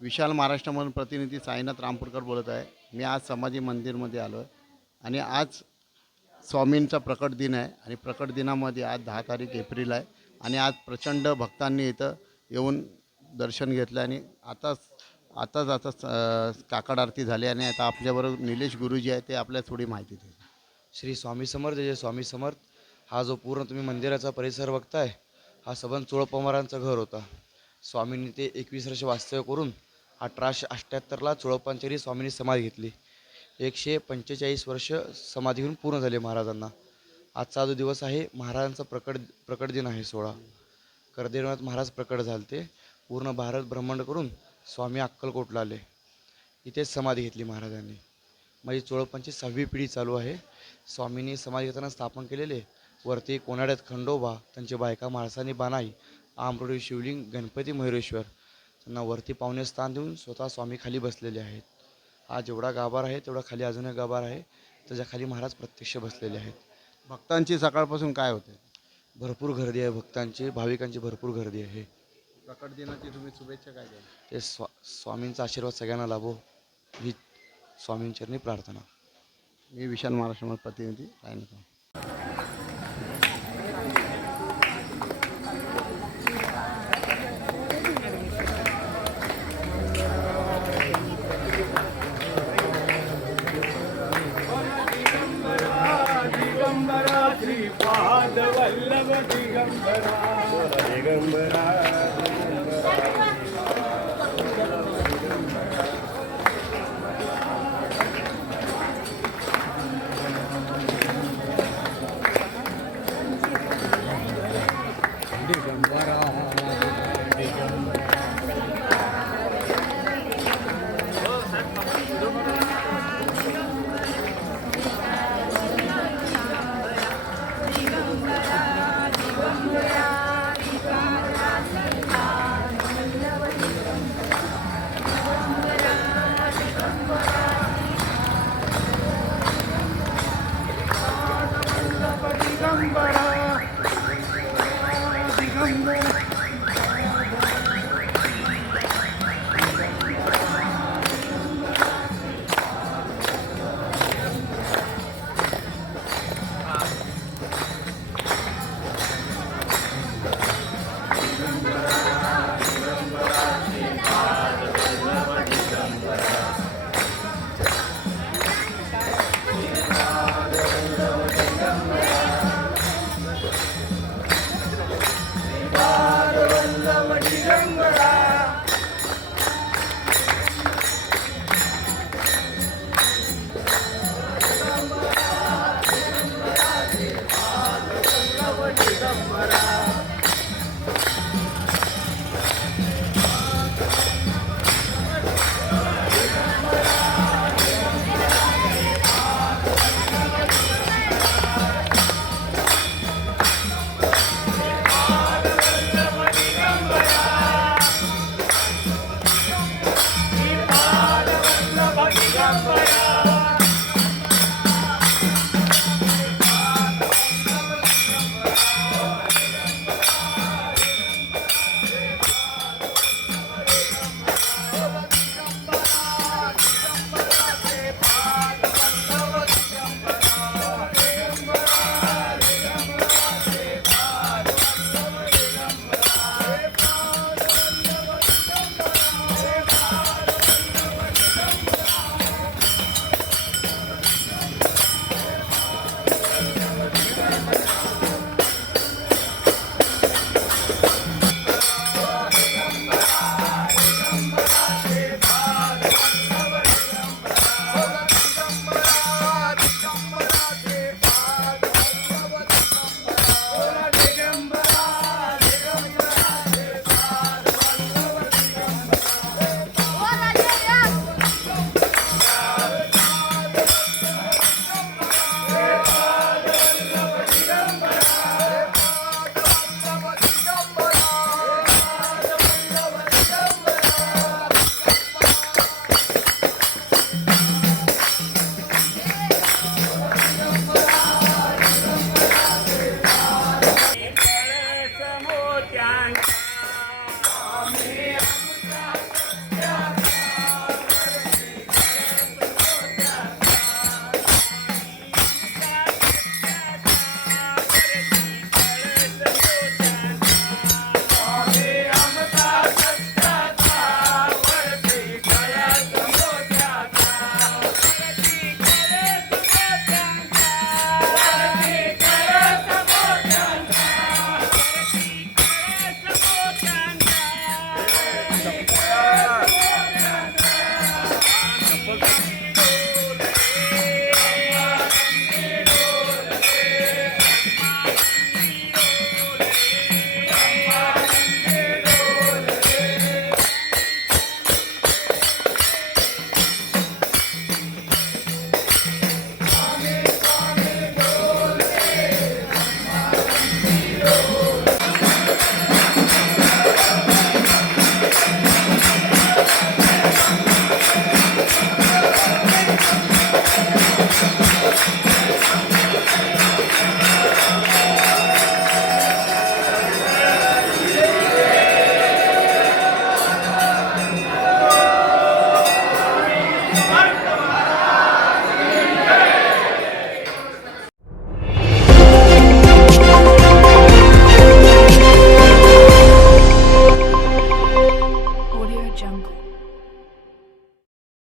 विशाल महाराष्ट्रामधून प्रतिनिधी साईनाथ रामपूरकर बोलत आहे. मी आज समाधी मंदिरमध्ये आलो आहे आणि आज स्वामींचा प्रकट दिन आहे. आणि प्रकट दिनामध्ये आज दहा तारीख एप्रिल आहे. आणि आज प्रचंड भक्तांनी इथं येऊन दर्शन घेतलं. आणि आताच आताच आता स- काकड आरती झाली. आणि आता आपल्याबरोबर निलेश गुरुजी आहे ते आपल्याला थोडी माहिती देतील. श्री स्वामी समर्थ जय स्वामी समर्थ. हा जो पूर्ण तुम्ही मंदिराचा परिसर बघताय हा सबंध चोळपमारांचं घर होता. स्वामींनी ते एकवीस वर्ष वास्तव्य करून अठराशे अठ्ठ्याहत्तरला चोळपांचेरी स्वामींनी समाधी घेतली. एकशे पंचेचाळीस वर्ष समाधी घेऊन पूर्ण झाले महाराजांना. आजचा जो दिवस आहे महाराजांचा प्रकट प्रकट दिन आहे सोळा कर्दैवनाथ महाराज प्रकट झाले ते पूर्ण भारत भ्रमण करून स्वामी अक्कलकोटला आले. इथेच समाधी घेतली महाराजांनी. माझी चोळपांची सहावी पिढी चालू आहे. स्वामींनी समाधी घेताना स्थापन केलेले वरती कोणाड्यात खंडोबा त्यांची बायका म्हाळसानी बानाई आमरोडी शिवलिंग गणपती मयुरेश्वर त्यांना वरती पाहुणे स्थान देऊन स्वतः स्वामी खाली बसलेले आहेत. हा जेवढा गाभार आहे तेवढा खाली अजून एक गाभार आहे. त्याच्याखाली महाराज प्रत्यक्ष बसलेले आहेत. भक्तांची सकाळपासून काय होते? भरपूर गर्दी आहे भक्तांची भाविकांची भरपूर गर्दी आहे. प्रकट दिनाची तुम्ही शुभेच्छा काय द्याल? ते स्वा स्वामींचा आशीर्वाद सगळ्यांना लाभो. ही स्वामींचरणी प्रार्थना. मी विशाल महाराष्ट्रामध्ये प्रतिनिधी साईनाथ रामपूर. திகம்பரா ಸಂಬರ